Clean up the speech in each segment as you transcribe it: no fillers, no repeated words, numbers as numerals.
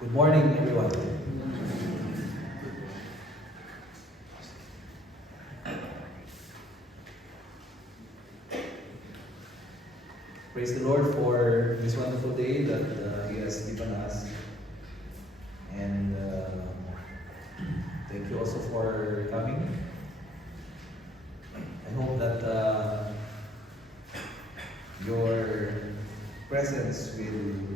Good morning, everyone. Praise the Lord for this wonderful day that He has given us. And thank you also for coming. I hope that your presence will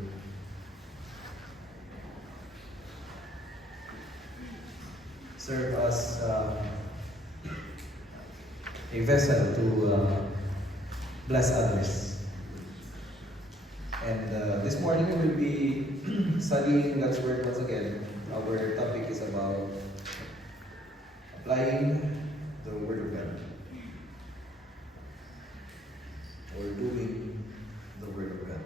serve as a vessel to bless others. And this morning we will be studying God's Word once again. Our topic is about applying the Word of God, or doing the Word of God.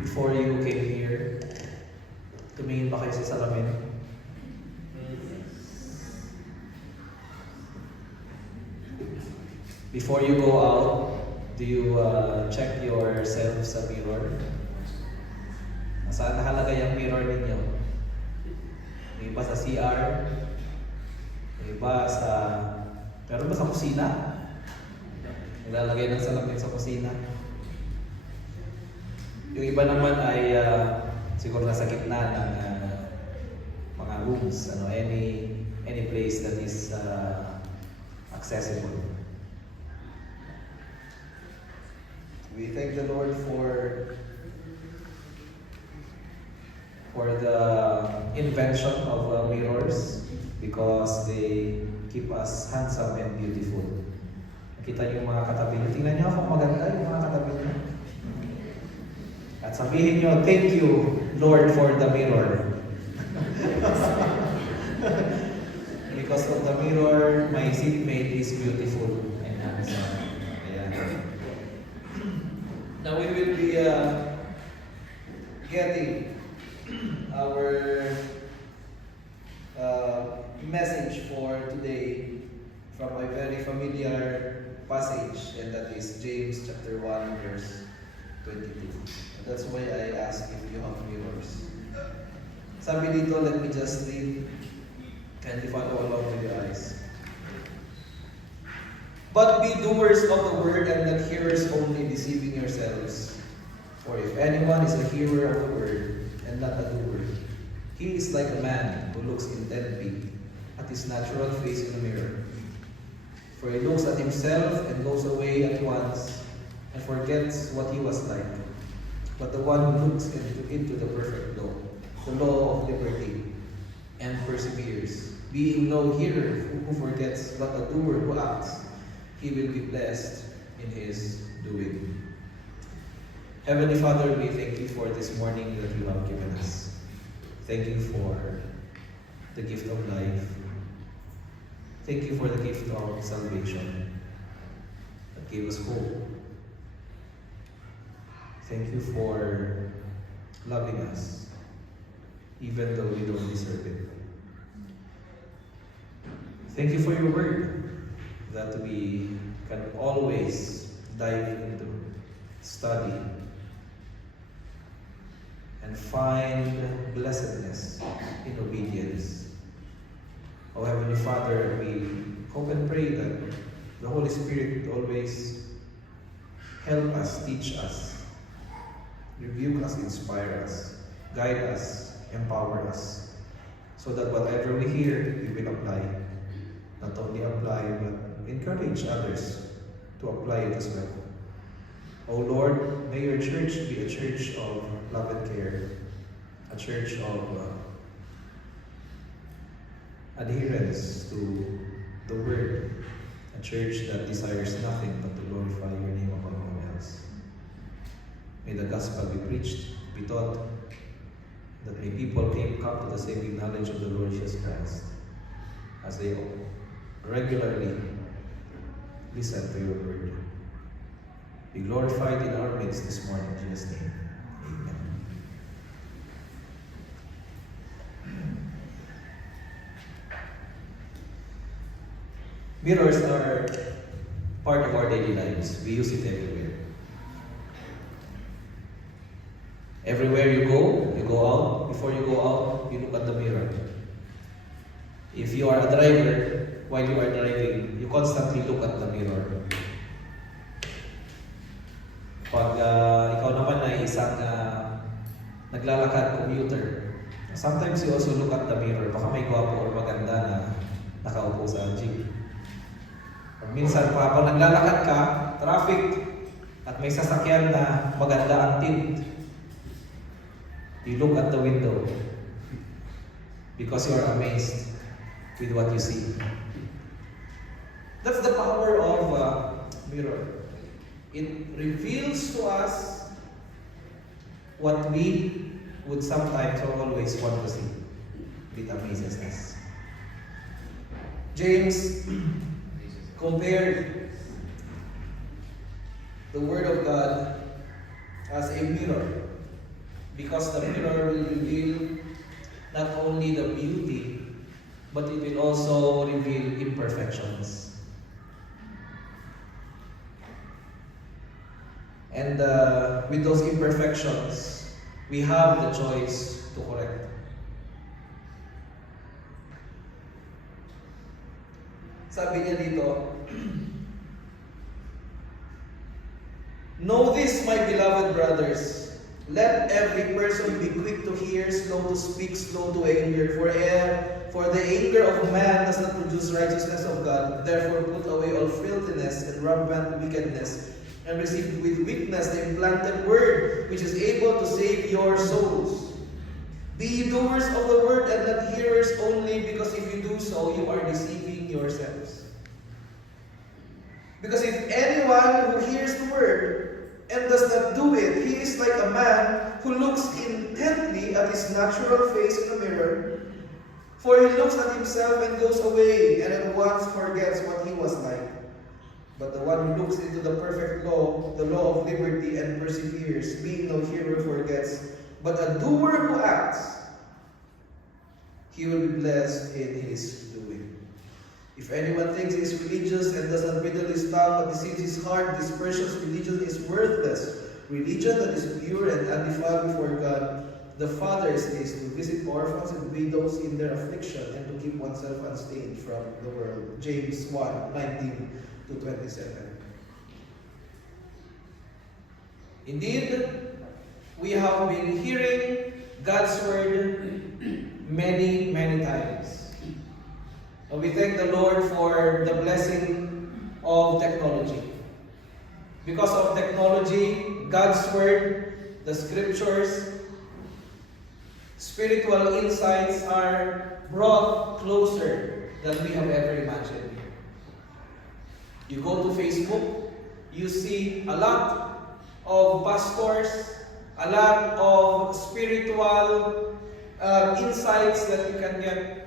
Before you came here, tumingin ba kayo sa salamin? Before you go out, do you check yourself sa mirror? Saan nakalagay ang mirror ninyo? May iba sa CR? May iba sa... Meron ba sa kusina? Nilalagay ng salamin sa kusina? Yung iba naman ay siguro nasa gitna ng mga rooms, any place that is accessible. We thank the Lord for the invention of mirrors, because they keep us handsome and beautiful. Nakita niyo yung mga katabi niyo. Tingnan niyo kung maganda yung mga katabi niyo. At sabihin niyo, thank you, Lord, for the mirror. Because of the mirror, my seatmate is beautiful and handsome. Ayan. Now we will be getting our message for today from a very familiar passage, and that is James chapter 1 verse 22. And that's why I ask if you have mirrors. Sabi dito, let me just read. Kindly follow along with your eyes. But be doers of the word and not hearers only, deceiving yourselves. For if anyone is a hearer of the word and not a doer, he is like a man who looks intently at his natural face in a mirror. For he looks at himself and goes away at once and forgets what he was like. But the one who looks into the perfect law, the law of liberty, and perseveres, being no hearer who forgets, but a doer who acts, he will be blessed in his doing. Heavenly Father, we thank you for this morning that you have given us. Thank you for the gift of life. Thank you for the gift of salvation that gave us hope. Thank you for loving us, even though we don't deserve it. Thank you for your word that we can always dive into, study, and find blessedness in obedience. Oh Heavenly Father, we hope and pray that the Holy Spirit will always help us, teach us, rebuke us, inspire us, guide us, empower us, so that whatever we hear, we will apply. Not only apply, but encourage others to apply it as well. Oh Lord, may your church be a church of love and care, a church of adherence to the word, a church that desires nothing but to glorify your name above all else. May the gospel be preached, be taught, that may people come to the saving knowledge of the Lord Jesus Christ as they regularly listen to your word. Be glorified in our midst this morning, in Jesus' name. Amen. Mirrors are part of our daily lives. We use it everywhere. Everywhere you go out. Before you go out, you look at the mirror. If you are a driver, while you are driving, you constantly look at the mirror. Pag ikaw naman ay isang naglalakad commuter, sometimes you also look at the mirror. Baka may gwapo or maganda na nakaupo sa jeep. Or minsan pa, pag naglalakad ka, traffic, at may sasakyan na maganda ang tint, you look at the window because you are amazed with what you see. That's the power of mirror. It reveals to us what we would sometimes or always want to see. It amazes us. James compared the Word of God as a mirror, because the mirror will reveal not only the beauty, but it will also reveal imperfections. And with those imperfections, we have the choice to correct. Sabi niya dito, "Know this, my beloved brothers, let every person be quick to hear, slow to speak, slow to anger, for the anger of man does not produce righteousness of God. Therefore put away all filthiness and rampant wickedness, and receive with meekness the implanted word, which is able to save your souls. Be ye doers of the word and not hearers only, because if you do so, you are deceiving yourselves. Because if anyone who hears the word and does not do it, he is like a man who looks intently at his natural face in a mirror. For he looks at himself and goes away, and at once forgets what he was like. But the one who looks into the perfect law, the law of liberty, and perseveres, being no hearer forgets, but a doer who acts, he will be blessed in his doing. If anyone thinks he is religious and does not bridle his tongue but deceives his heart, this person's religion is worthless. Religion that is pure and undefiled before God the Father is to visit orphans and widows in their affliction, and to keep oneself unstained from the world." James 1:19-27. Indeed, we have been hearing God's word many, many times. And we thank the Lord for the blessing of technology. Because of technology, God's word, the scriptures, spiritual insights are brought closer than we have ever imagined. You go to Facebook, you see a lot of pastors, a lot of spiritual insights that you can get.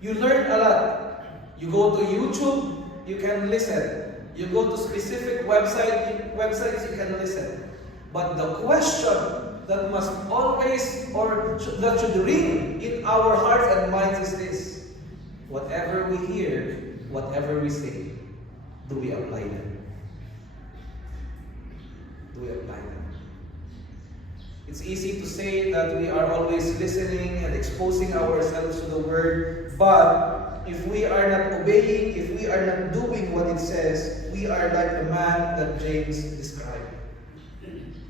You learn a lot. You go to YouTube, you can listen. You go to specific websites, you can listen. But the question that must always, or that should ring in our hearts and minds is this: whatever we hear, whatever we say, do we apply them? Do we apply them? It's easy to say that we are always listening and exposing ourselves to the Word, but if we are not obeying, if we are not doing what it says, we are like the man that James described.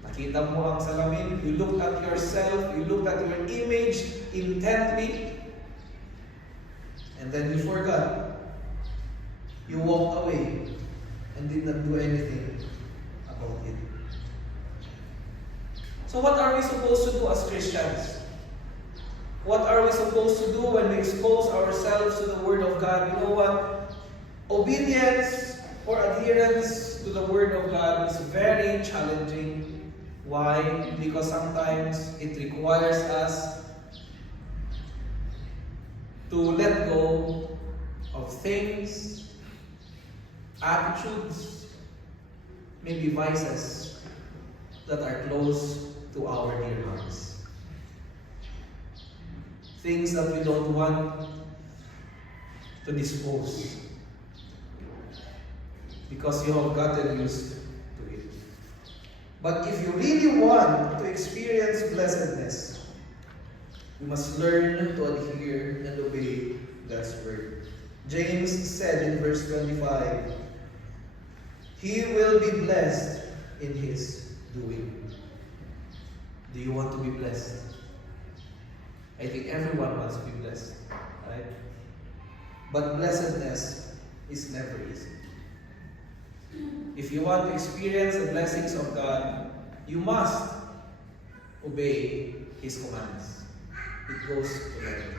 Nakita mo ang salamin, you look at yourself, you look at your image intently, and then you forgot. You walked away and did not do anything about it. So what are we supposed to do as Christians? What are we supposed to do when we expose ourselves to the Word of God? You know what? Obedience or adherence to the Word of God is very challenging. Why? Because sometimes it requires us to let go of things, attitudes, maybe vices that are close to our dear hearts. Things that we don't want to dispose because you have gotten used to it. But if you really want to experience blessedness, we must learn to adhere and obey God's word. James said in verse 25, he will be blessed in his doing. Do you want to be blessed? I think everyone wants to be blessed, right? But blessedness is never easy. If you want to experience the blessings of God, you must obey His commands. It goes together.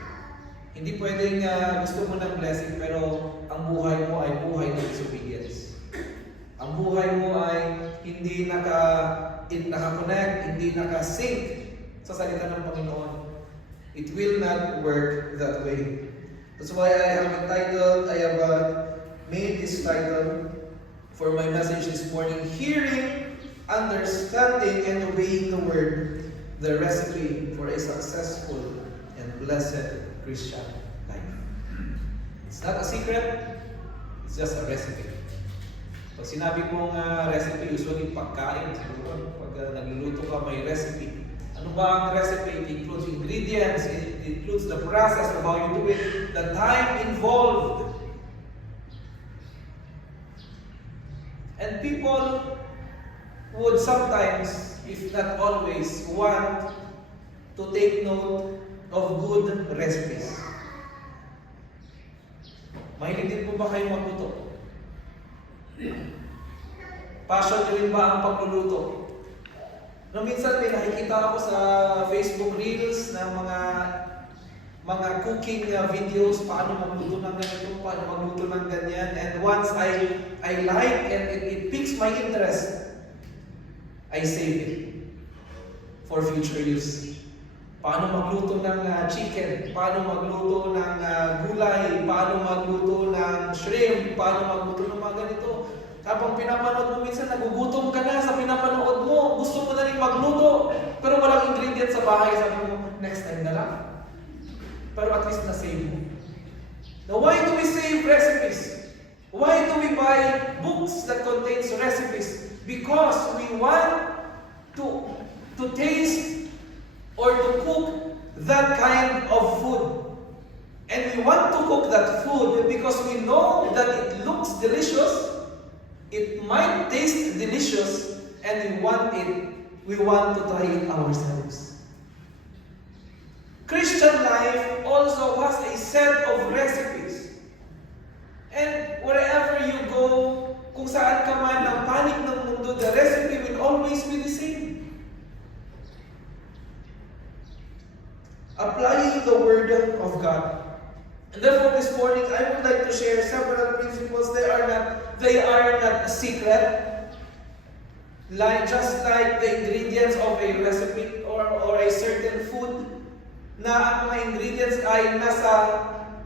Hindi pwedeng gusto mo ng blessing pero ang buhay mo ay buhay ng disobedience. Ang buhay mo ay hindi naka-connect, hindi naka-sync sa salita ng Panginoon. It will not work that way. That's why I have made this title for my message this morning, Hearing, Understanding, and Obeying the Word, the Recipe for a Successful and Blessed Christian Life. It's not a secret, it's just a recipe. Pag sinabi mong recipe, usually pagkain, siguro. Pag nagluluto ka, may recipe. Ano ba ang recipe? It includes ingredients, it includes the process of how you do it, the time involved. And people would sometimes, if not always, want to take note of good recipes. Mahilig din po ba kayo magluto? Passion nyo rin ba ang pagluluto? No, minsan may nakikita ako sa Facebook Reels na mga cooking videos, paano magluto ng ganito, paano magluto ng ganyan. And once I like and it piques my interest, I save it for future use. Paano magluto ng chicken, paano magluto ng gulay, paano magluto ng shrimp, paano magluto ng mga ganito. Habang pinapanood mo minsan, nagugutom ka na sa pinapanood mo, gusto mo na rin magluto, pero walang ingredients sa bahay, sabi mo, next time na lang. Pero at least na-save mo. Now, why do we save recipes? Why do we buy books that contains recipes? Because we want to taste or to cook that kind of food. And we want to cook that food because we know that it looks delicious, it might taste delicious, and we want to try it ourselves. Christian life also has a set of recipes. And wherever you go, kung saan ka man ang panig ng mundo, the recipe will always be the same. Applying the Word of God. And therefore this morning, I would like to share several principles. They are not a secret. Just like the ingredients of a recipe or a certain food, na ang mga ingredients ay nasa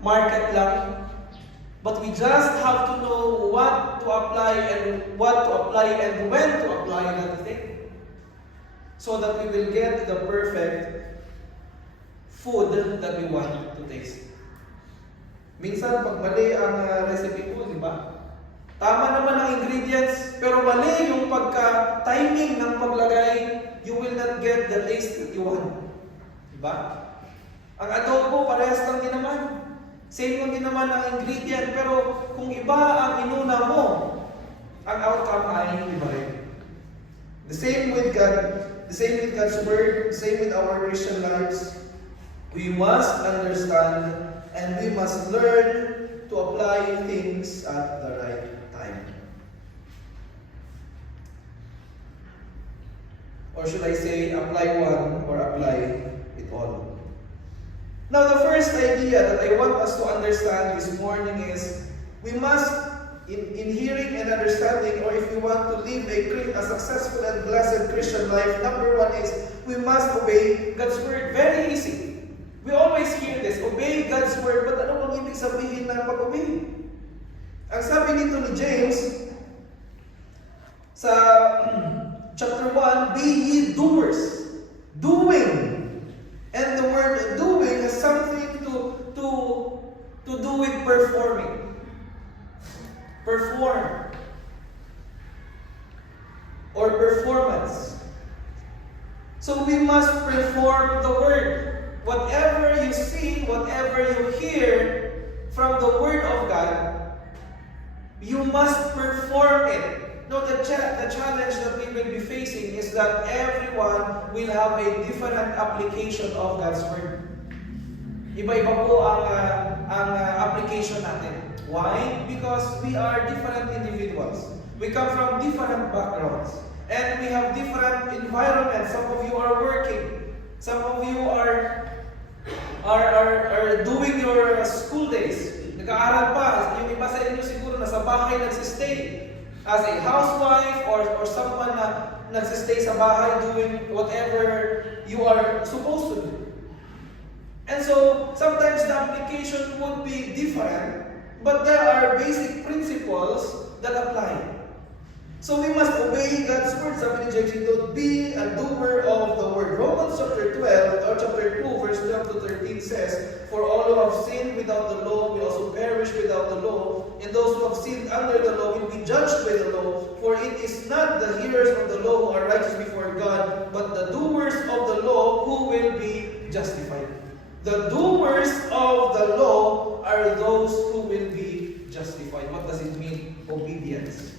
market lang. But we just have to know what to apply and when to apply that thing. So that we will get the perfect food that we want to taste. Minsan, pag mali ang recipe mo, di ba? Tama naman ang ingredients, pero mali yung pagka-timing ng paglagay, you will not get the taste that you want. Di ba? Ang adobo, parehas lang din naman. Same lang din naman ang ingredient, pero kung iba ang inuna mo, ang outcome ay iba rin. The same with God, the same with God's Word, the same with our Christian lives. We must understand and we must learn to apply things at the right time. Or should I say, apply one or apply it all. Now, the first idea that I want us to understand this morning is we must, in hearing and understanding, or if we want to live a successful and blessed Christian life, number one is we must obey God's Word. Very easy. We always hear this, obey God's Word, but ano bang ibig sabihin ng pag-obey? Ang sabi nito ni James, sa chapter 1, be ye doers, doing. And the word doing has something to do with performing. Perform. Or performance. So we must perform the word. Whatever you see, whatever you hear from the word of God, you must perform it. No, the challenge that we will be facing is that everyone will have a different application of God's word. Iba-iba po ang application natin. Why? Because we are different individuals. We come from different backgrounds. And we have different environments. Some of you are working. Some of you are doing your school days. Nag-aaral pa. Yung iba sa inyo siguro nasa bahay nagsistay. As a housewife or someone na nagsistay sa bahay doing whatever you are supposed to do. And so, sometimes the application would be different, but there are basic principles that apply. So we must obey God's word. Sabi ni J.G. Todd, be a doer of the word. Romans chapter 12, or chapter 2, verse 12 to 13 says, for all who have sinned without the law will also perish without the law, and those who have sinned under the law will be judged by the law. For it is not the hearers of the law who are righteous before God, but the doers of the law who will be justified. The doers of the law are those who will be justified. What does it mean? Obedience.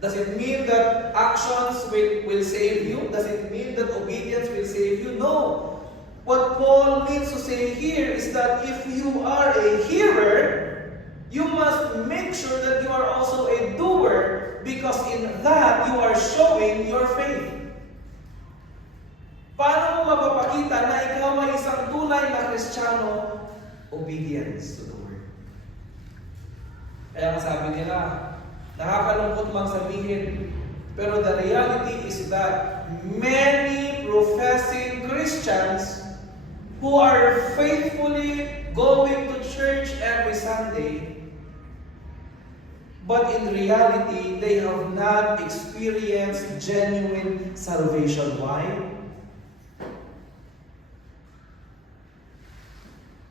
Does it mean that actions will save you? Does it mean that obedience will save you? No. What Paul means to say here is that if you are a hearer, you must make sure that you are also a doer, because in that you are showing your faith. Paano mo mapapakita na ikaw ay isang tunay na Kristiyano? Obedience to the word. Kaya sabi nila, nakakalungkot mang sabihin, pero the reality is that many professing Christians who are faithfully going to church every Sunday, but in reality, they have not experienced genuine salvation. Why?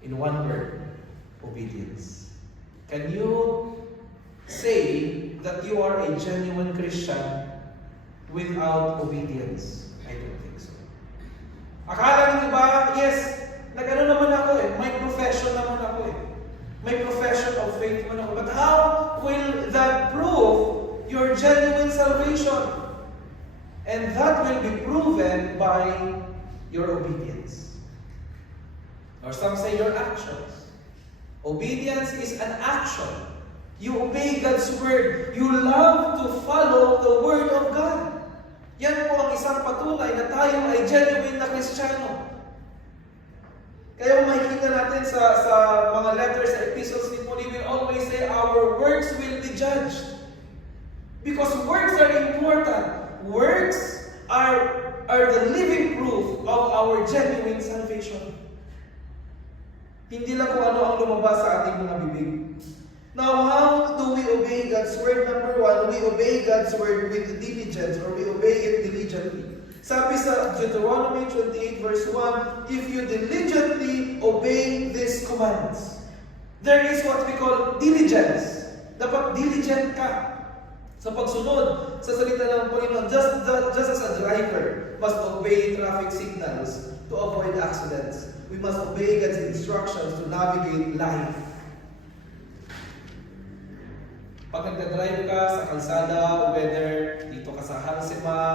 In one word, obedience. Can you say that you are a genuine Christian without obedience? I don't think so. Akala ng iba, yes, nag-ano naman ako may profession naman ako May profession of faith naman ako. But how will that prove your genuine salvation? And that will be proven by your obedience. Or some say your actions. Obedience is an action. You obey God's word. You love to follow the word of God. Yan po ang isang patunay na tayo ay genuine na Kristiyano. Kaya makikita natin sa mga letters and epistles ni Paul, he will always say, our works will be judged. Because works are important. Works are the living proof of our genuine salvation. Hindi lang kung ano ang lumabas sa ating mga bibig. Now, how do we obey God's word? Number one, we obey God's word with diligence, or we obey it diligently. Sabi sa Deuteronomy 28 verse 1, if you diligently obey these commands, there is what we call diligence. Dapat diligent ka sa pagsunod sa salita ng Panginoon. Just as a driver must obey traffic signals to avoid accidents, we must obey God's instructions to navigate life. Pag nagdadrive ka sa kalsada, whether dito ka sa Hansima,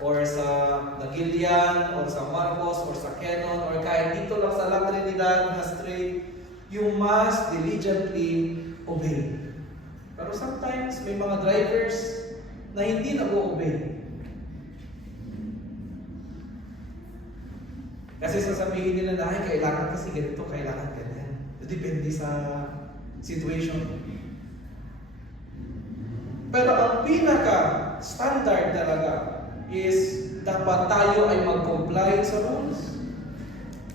or sa Nagilian, or sa Marcos, or sa Quezon, or kahit dito lang sa La Trinidad na straight, you must diligently obey. Pero sometimes, may mga drivers na hindi nag-o-obey. Kasi sasabihin nila na, kailangan kasi ganito, kailangan ganyan. Depende sa situation. Pero ang pinaka-standard talaga is dapat tayo ay mag-comply sa rules.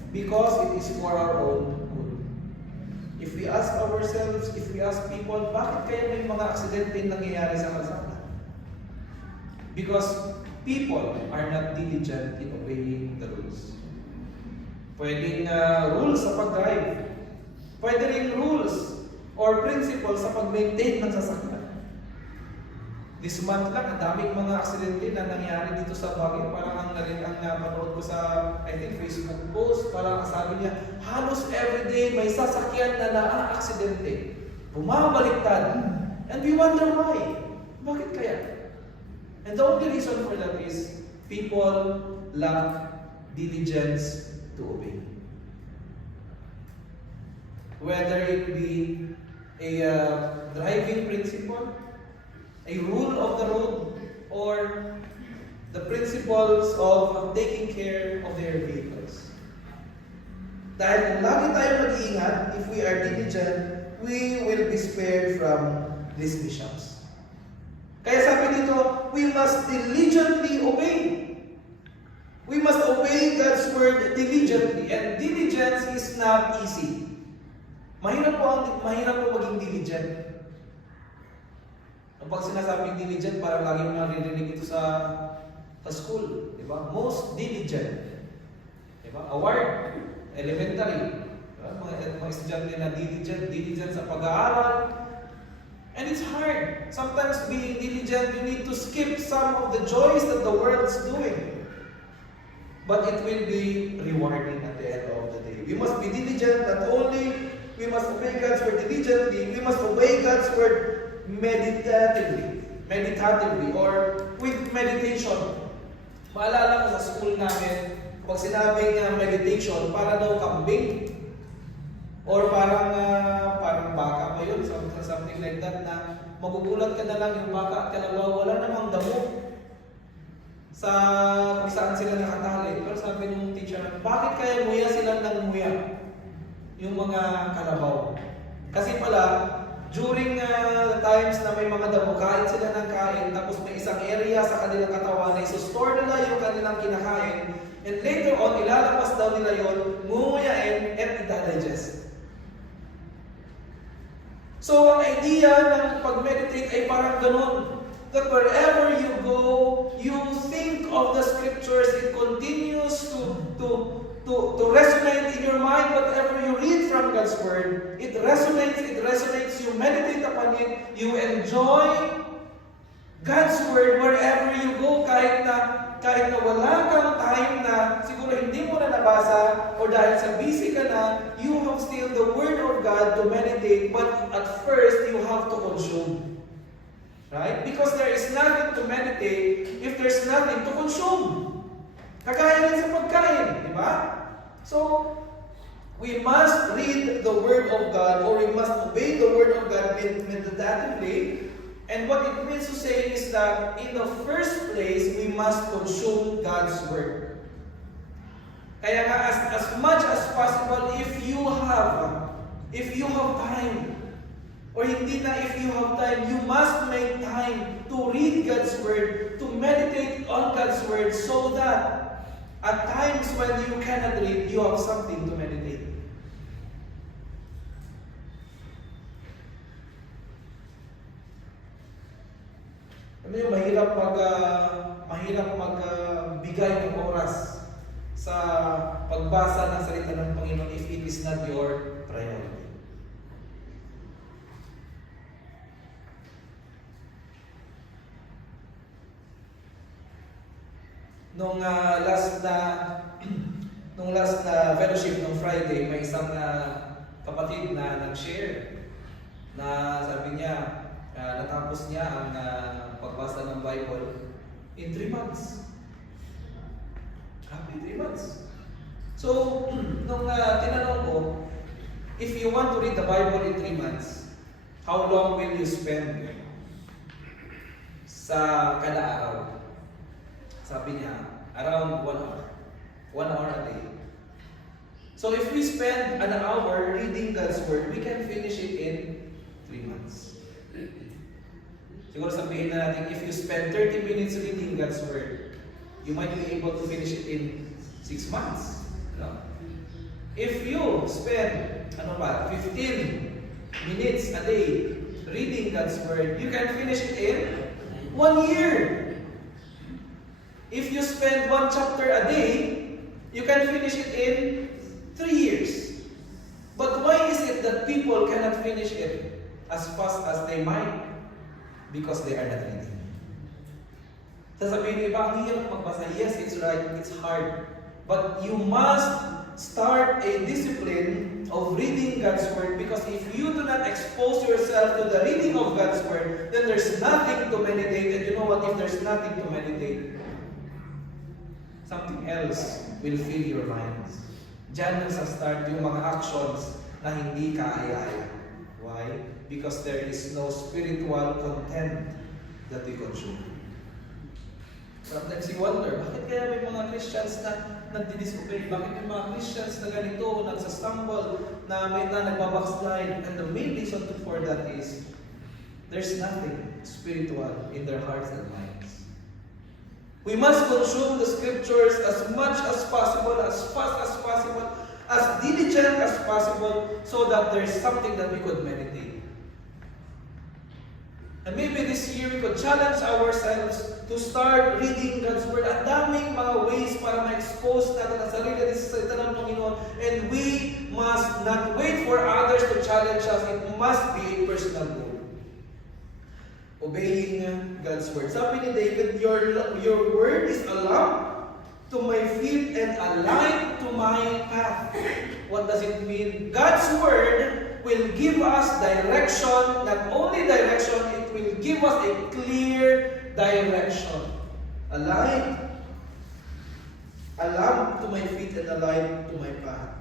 Because it is for our own good. If we ask ourselves, if we ask people, bakit kaya may mga aksidente nangyayari sa kalsada? Because people are not diligent in obeying the rules. Pwedeng rules sa pag-drive. Pwede rin rules or principles sa pag-maintain ng sasakyan. This month lang, ang daming mga aksidente na nangyari dito sa Baguio. Parang ang napanood ko sa, I think, Facebook post, parang sabi niya, halos everyday may sasakyan na na-aksidente. Bumabaliktad. And we wonder why. Bakit kaya? And the only reason for that is people lack diligence to obey. Whether it be a driving principle, a rule of the road, or the principles of taking care of their vehicles. Dahil kung lagi tayo mag-iingat, if we are diligent, we will be spared from these mishaps. Kaya sabi dito, we must diligently obey. We must obey God's word diligently. And diligence is not easy. Mahirap po maging diligent. Pag sinasabing diligent, parang lagi mo naririnig ito sa school. Diba? Most diligent. Diba? Award. Elementary. Diba? Mga estudyante na diligent sa pag-aaral. And it's hard. Sometimes being diligent, you need to skip some of the joys that the world's doing. But it will be rewarding at the end of the day. We must be diligent, not only we must obey God's word diligently, we must obey God's word meditatively, or with meditation. Maalala ko sa school namin, pag sinabing meditation, para daw kambing, or parang baka pa yun, something like that, na magugulat ka na lang yung baka, wala namang damo sa kung saan sila nakatali. Pero sabi ng teacher, bakit kaya muya sila ng muya? Yung mga kalabaw. Kasi pala, during times na may mga damo, kain sila ng kain, tapos may isang area sa kanilang katawan na iso-store nila yung kanilang kinakain, and later on, ilalabas daw nila yun, ngunguyain, at ida-digest. So, ang idea ng pag-meditate ay parang ganun. That wherever you go, you think of the scriptures, it continues to resonate in your mind. Whatever you read from God's word, it resonates, you meditate upon it, you enjoy God's word wherever you go, kahit na wala kang time na siguro hindi mo na nabasa, or dahil sa busy ka na, you have still the word of God to meditate, but at first, you have to consume. Right? Because there is nothing to meditate if there's nothing to consume. Kagaya rin sa pagkain, di ba? So, we must read the Word of God, or we must obey the Word of God meditatively. And what it means to say is that in the first place, we must consume God's Word. Kaya nga, as much as possible, if you have time, or hindi na if you have time, you must make time to read God's Word, to meditate on God's Word, so that at times when you cannot read, you have something to meditate. Ano yung mahirap magbigay ng oras sa pagbasa ng salita ng Panginoon if it is not your priority. Nung last na fellowship nung Friday, may isang kapatid na nag-share na sabi niya, natapos niya ang pagbasa ng Bible in 3 months. Happy 3 months. So, nung tinanong ko, if you want to read the Bible in 3 months, how long will you spend sa kada araw? Sabi niya, around 1 hour. 1 hour a day. So if we spend an hour reading God's Word, we can finish it in 3 months. Siguro sabihin na natin, if you spend 30 minutes reading God's Word, you might be able to finish it in 6 months. No? If you spend 15 minutes a day reading God's Word, you can finish it in 1 year. If you spend 1 chapter a day, you can finish it in 3 years. But why is it that people cannot finish it as fast as they might? Because they are not reading. Sasabihin niyo, iba, ang hirap magbasa. Yes, it's right. It's hard. But you must start a discipline of reading God's Word, because if you do not expose yourself to the reading of God's Word, then there's nothing to meditate. And you know what? If there's nothing to meditate, something else will fill your minds. Diyan na sa start yung mga actions na hindi kaaya-aya. Why? Because there is no spiritual content that we consume. Sometimes you wonder, bakit kaya may mga Christians na nagdi-disobey? Bakit may mga Christians na ganito, nagsastumble, na may nagbabackslide? And the main reason for that is, there's nothing spiritual in their hearts and minds. We must consume the scriptures as much as possible, as fast as possible, as diligent as possible, so that there's something that we could meditate. And maybe this year we could challenge ourselves to start reading God's Word. Ang daming mga ways para ma-expose natin ang sarili natin sa salita ng Panginoon. And we must not wait for others to challenge us. It must be a personal goal. Obeying God's Word. Sabi ni David, your Word is a lamp to my feet and a light to my path. What does it mean? God's Word will give us direction, not only direction, it will give us a clear direction. A light, a lamp to my feet and a light to my path.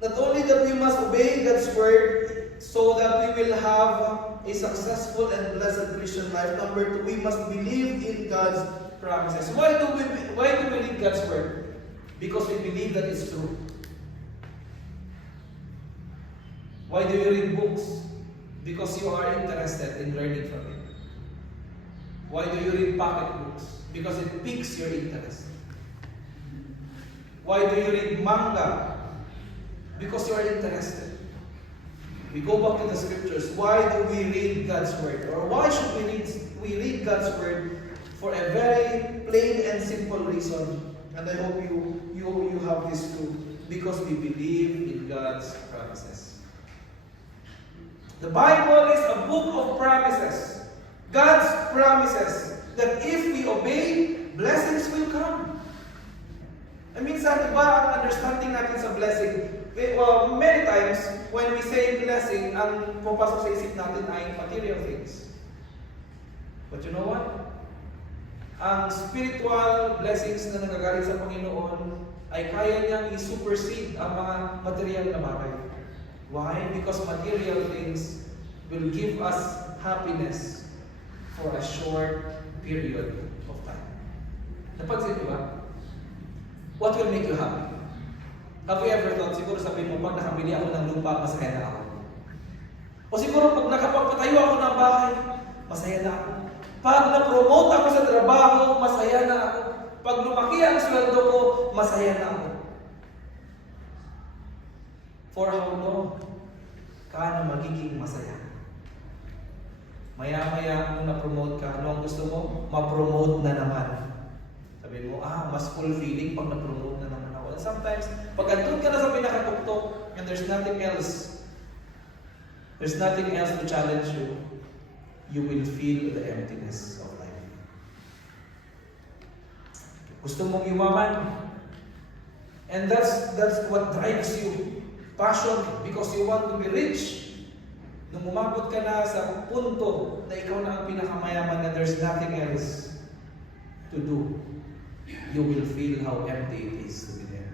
Not only that we must obey God's Word so that we will have a successful and blessed Christian life. Number 2, we must believe in God's promises. Why do we read God's Word? Because we believe that it's true. Why do you read books? Because you are interested in learning from it. Why do you read pocket books? Because it piques your interest. Why do you read manga? Because you are interested. We go back to the scriptures. Why do we read God's Word? Or why should we read God's Word? For a very plain and simple reason. And I hope you have this too. Because we believe in God's promises. The Bible is a book of promises. God's promises that if we obey, blessings will come. I mean, sa diba, ang understanding natin sa blessing, many times, when we say blessing, ang pupasok sa isip natin ay material things. But you know what? Ang spiritual blessings na nagagaling sa Panginoon ay kaya niyang i-supersede ang mga material na bagay. Why? Because material things will give us happiness for a short period of time. Napansin ko ba? What will make you happy? Have you ever thought, siguro sabihin mo, pag nakabili ako ng lupa, masaya na ako. O siguro pag nakapagpatayo ako ng bahay, masaya na ako. Pag na-promote ako sa trabaho, masaya na ako. Pag lumaki ang sweldo ko, masaya na ako. For how long ka na magiging masaya? Maya-maya kung na-promote ka, ano ang gusto mo? Ma-promote na naman. Sabi mo, mas fulfilling pag na-promote na naman ako. And sometimes, pag andun ka na sa pinakatuktok, and there's nothing else to challenge you, you will feel the emptiness of life. Gusto mong yumaman, and that's what drives you. Passion, because you want to be rich. Nung umabot ka na sa punto na ikaw na ang pinakamayaman na there's nothing else to do, you will feel how empty it is to be there.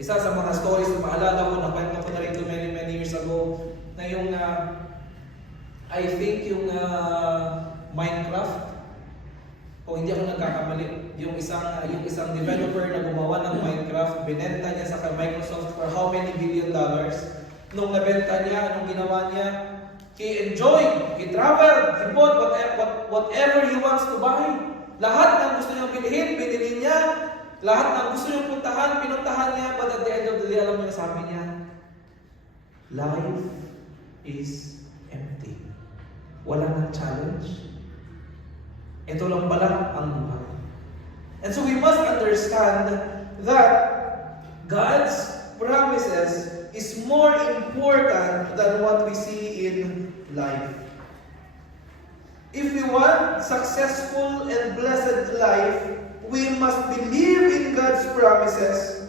Isa sa mga stories na maalala ko, nakwento ko na rin many years ago, na yung, I think yung Minecraft, kung hindi ako nagkakamali, yung isang developer na gumawa ng Minecraft, binenta niya sa Microsoft for how many $billion? Nung nabenta niya, anong ginawa niya? He enjoyed, he traveled, he bought whatever he wants to buy. Lahat ng gusto niyang bilhin, binili niya. Lahat ng gusto niyang puntahan, pinuntahan niya. But at the end of the day, alam niyo, sabi niya, life is empty. Wala nang challenge. Ito lang pala ang buhay. And so we must understand that God's promises is more important than what we see in life. If we want successful and blessed life, we must believe in God's promises,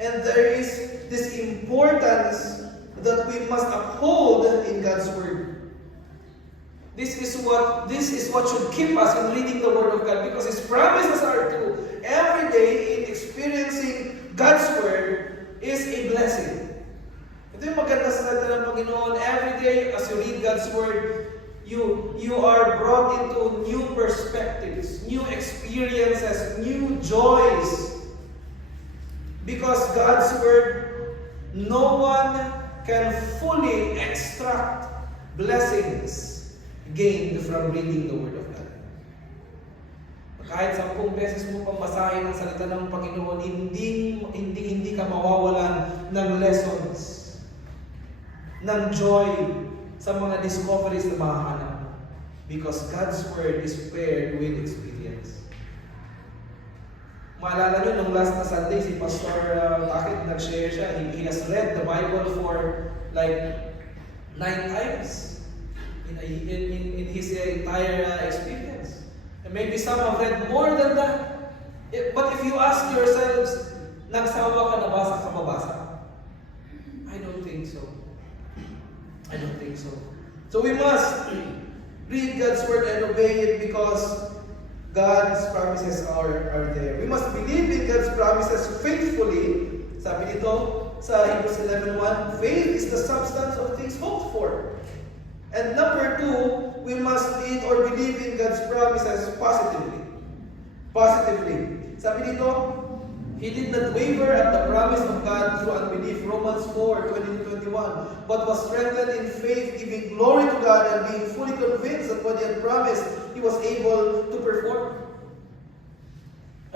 and there is this importance that we must uphold in God's word. This is what should keep us in reading the Word of God, because His promises are true. Every day in experiencing God's word is a blessing. Ito yung maganda sa salita ng Panginoon. Every day as you read God's word, you are brought into new perspectives, new experiences, new joys. Because God's word, no one can fully extract blessings gained from reading the Word of God. Kahit 10 beses mo pang basahin ang salita ng Panginoon, hindi ka mawawalan ng lessons, ng joy sa mga discoveries na mahahanap mo. Because God's Word is paired with experience. Maalala nyo, nung last na Sunday, si Pastor Takit nag-share siya. He has read the Bible for like 9 times in his entire experience. And maybe some have read more than that. But if you ask yourselves, nagsawa ka na ba sa kababasa? I don't think so. I don't think so. So we must read God's word and obey it, because God's promises are there. We must believe in God's promises faithfully. Sabi dito sa Hebrews 11:1, faith is the substance of things hoped for. And number 2, we must read or believe in God's promises positively. Positively. Sabi dito, He did not waver at the promise of God through unbelief, Romans 4:20-21, but was strengthened in faith, giving glory to God and being fully convinced that what He had promised, He was able to perform.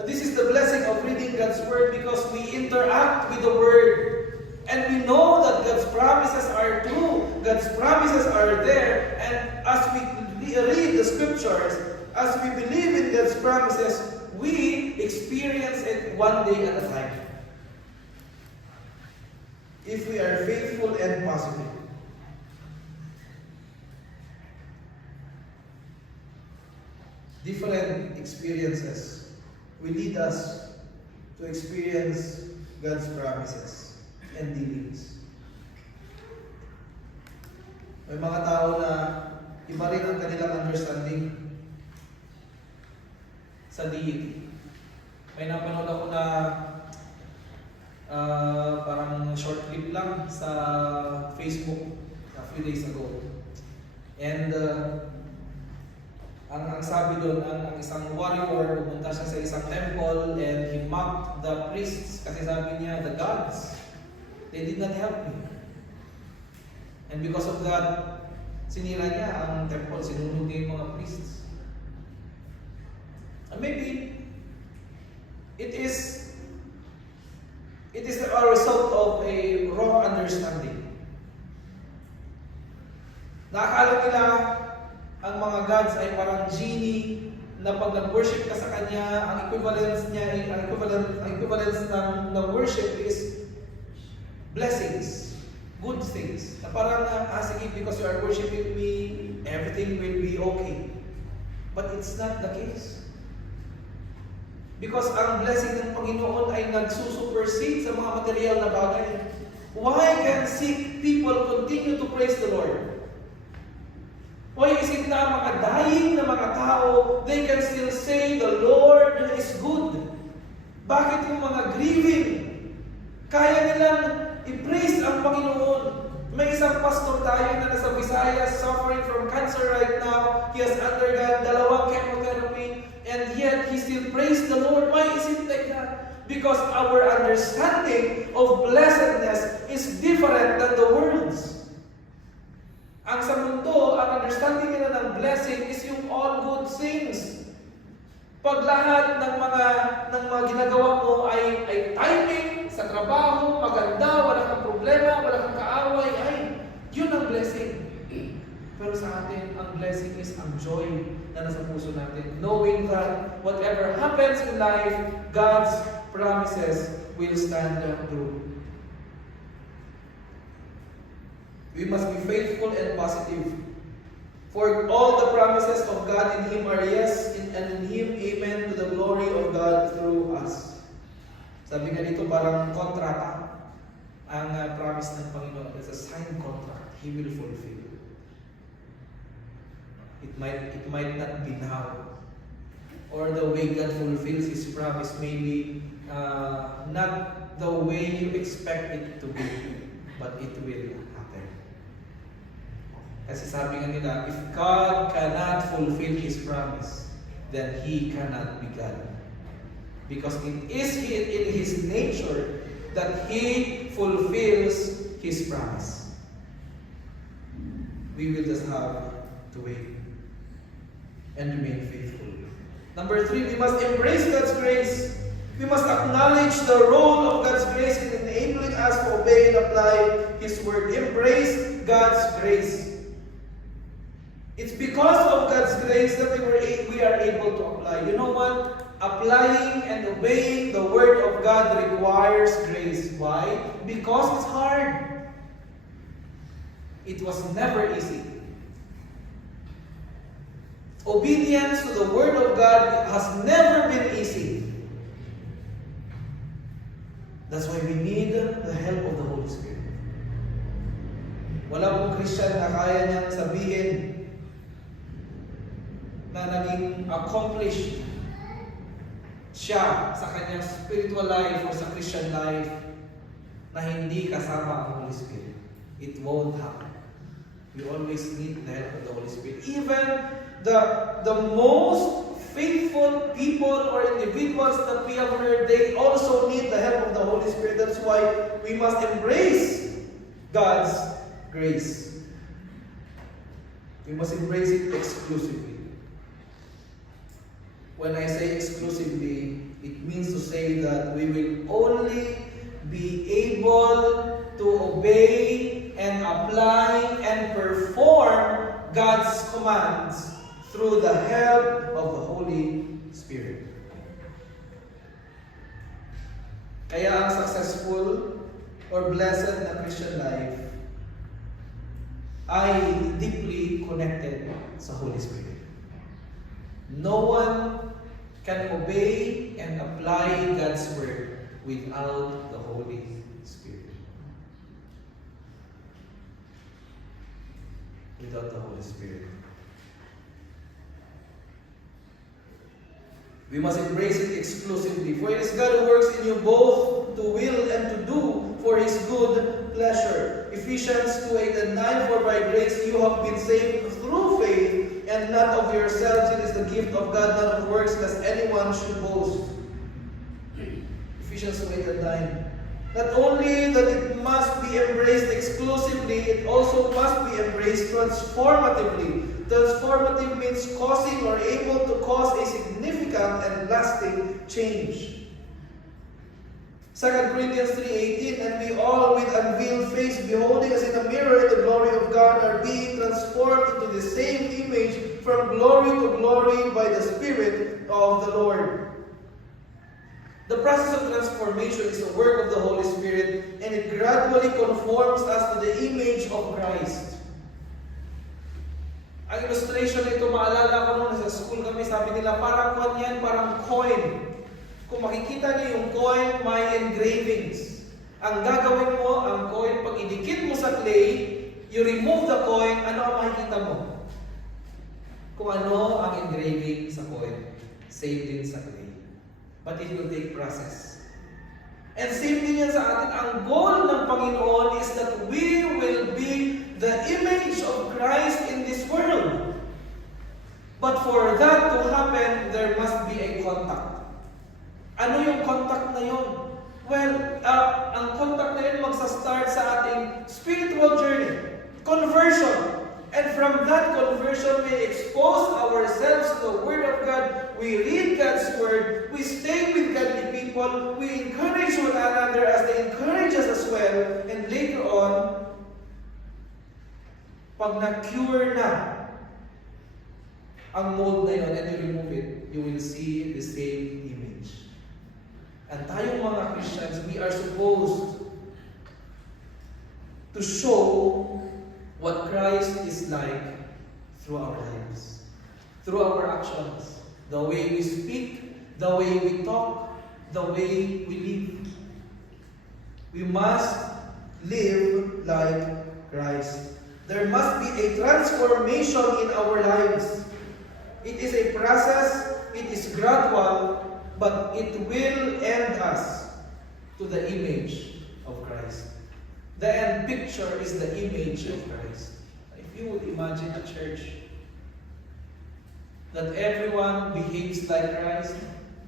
And this is the blessing of reading God's Word, because we interact with the Word. And we know that God's promises are true. God's promises are there. And as we read the Scriptures, as we believe in God's promises, we experience it one day at a time. If we are faithful and positive. Different experiences will lead us to experience God's promises and dealings. May mga tao na iba rin ang kanilang understanding sa deity. May napanood ako na parang short clip lang sa Facebook a few days ago. And ang sabi doon, ang isang warrior, pumunta siya sa isang temple and he mocked the priests kasi sabi niya, the gods, they did not help me. And because of that, sinira niya ang temple, sinunog niya yung mga priests. And maybe it is a result of a wrong understanding. Nakakala nila ang mga gods ay parang genie na pag nag-worship ka sa kanya, ang equivalence ng worship is blessings, good things. Na parang, sige, because you are worshiping me, everything will be okay. But it's not the case. Because ang blessing ng Panginoon ay nagsusupersede sa mga material na bagay. Why can sick people continue to praise the Lord? Why is it na mga dying na mga tao, they can still say, the Lord is good? Bakit yung mga grieving, kaya nilang i-praise ang Panginoon? May isang pastor tayo na nasa Visayas, suffering from cancer right now. He has undergone 2 chemotherapy, and yet he still praised the Lord. Why is it like that? Because our understanding of blessedness is different than the world's. Ang sa mundo, ang understanding nila ng blessing is yung all good things. Pag lahat ng mga ginagawa mo ay timing, sa trabaho, maganda, wala kang problema, wala kang kaaway, ay, yun ang blessing. Pero sa atin, ang blessing is ang joy na nasa puso natin. Knowing that whatever happens in life, God's promises will stand true. We must be faithful and positive. For all the promises of God in Him are yes, and in Him, amen, to the glory of God through us. Sabi nga dito, parang kontrata. Ang promise ng Panginoon is a signed contract. He will fulfill. It might not be now. Or the way God fulfills His promise may be not the way you expect it to be, but it will happen. Kasi sabi nga nila, if God cannot fulfill His promise, then He cannot be God. Because it is in His nature that He fulfills His promise. We will just have to wait and remain faithful. Number 3, we must embrace God's grace. We must acknowledge the role of God's grace in enabling us to obey and apply His word. Embrace God's grace. It's because of God's grace that we are able to apply. You know what? Applying and obeying the word of God requires grace. Why? Because it's hard. It was never easy. Obedience to the word of God has never been easy. That's why we need the help of the Holy Spirit. Wala pong Christian na kaya niyang sabihin na naging accomplished siya sa kanyang spiritual life or sa Christian life na hindi kasama ang Holy Spirit. It won't happen. We always need the help of the Holy Spirit. Even the most faithful people or individuals that we have heard, they also need the help of the Holy Spirit. That's why we must embrace God's grace. We must embrace it exclusively. When I say exclusively, it means to say that we will only be able to obey and apply and perform God's commands through the help of the Holy Spirit. Kaya ang successful or blessed na Christian life ay deeply connected sa Holy Spirit. No one can obey and apply God's word without the Holy Spirit. Without the Holy Spirit. We must embrace it exclusively. For it is God who works in you both to will and to do for His good pleasure. Ephesians 2:8 and 9, for by grace you have been saved through faith, and not of yourselves, it is the gift of God, not of works, lest anyone should boast. Ephesians 2:8 and 9. Not only that it must be embraced exclusively, it also must be embraced transformatively. Transformative means causing or able to cause a significant and lasting change. 2 Corinthians 3:18, and we all with unveiled face, beholding as in a mirror the glory of God, are being transformed into the same image from glory to glory by the Spirit of the Lord. The process of transformation is a work of the Holy Spirit, and it gradually conforms us to the image of Christ. Ang illustration nito, maalala ko nung nasa school kami, sabi nila, parang yan, parang coin. Kung makikita niyo yung coin, may engravings. Ang gagawin mo, ang coin, pag idikit mo sa clay, you remove the coin, ano ang makikita mo? Kung ano ang engraving sa coin, same din sa clay. But it will take process. And same din yan sa atin. Ang goal ng Panginoon is that we will be the image of Christ in this world. But for that to happen, there must be a contact. Ano yung contact na yun? Well, ang contact na yun magsa-start sa ating spiritual journey. Conversion. And from that conversion, we expose ourselves to the Word of God. We read God's Word. We stay with godly people. We encourage one another as they encourage us as well. And later on, pag na-cure na ang mold na yun and you remove it, you will see the same image. And tayong mga Christians, we are supposed to show what Christ is like through our lives, through our actions, the way we speak, the way we talk, the way we live. We must live like Christ. There must be a transformation in our lives. It is a process, it is gradual, but it will end us to the image of Christ. The end picture is the image of Christ. If you would imagine a church that everyone behaves like Christ,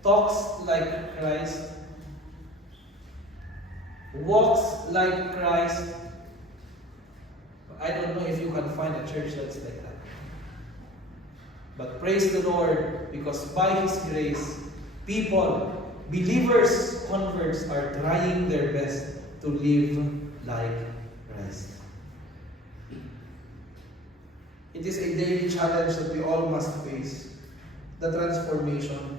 talks like Christ, walks like Christ. I don't know if you can find a church that's like that. But praise the Lord, because by His grace, people, believers, converts are trying their best to live like Christ. It is a daily challenge that we all must face, the transformation.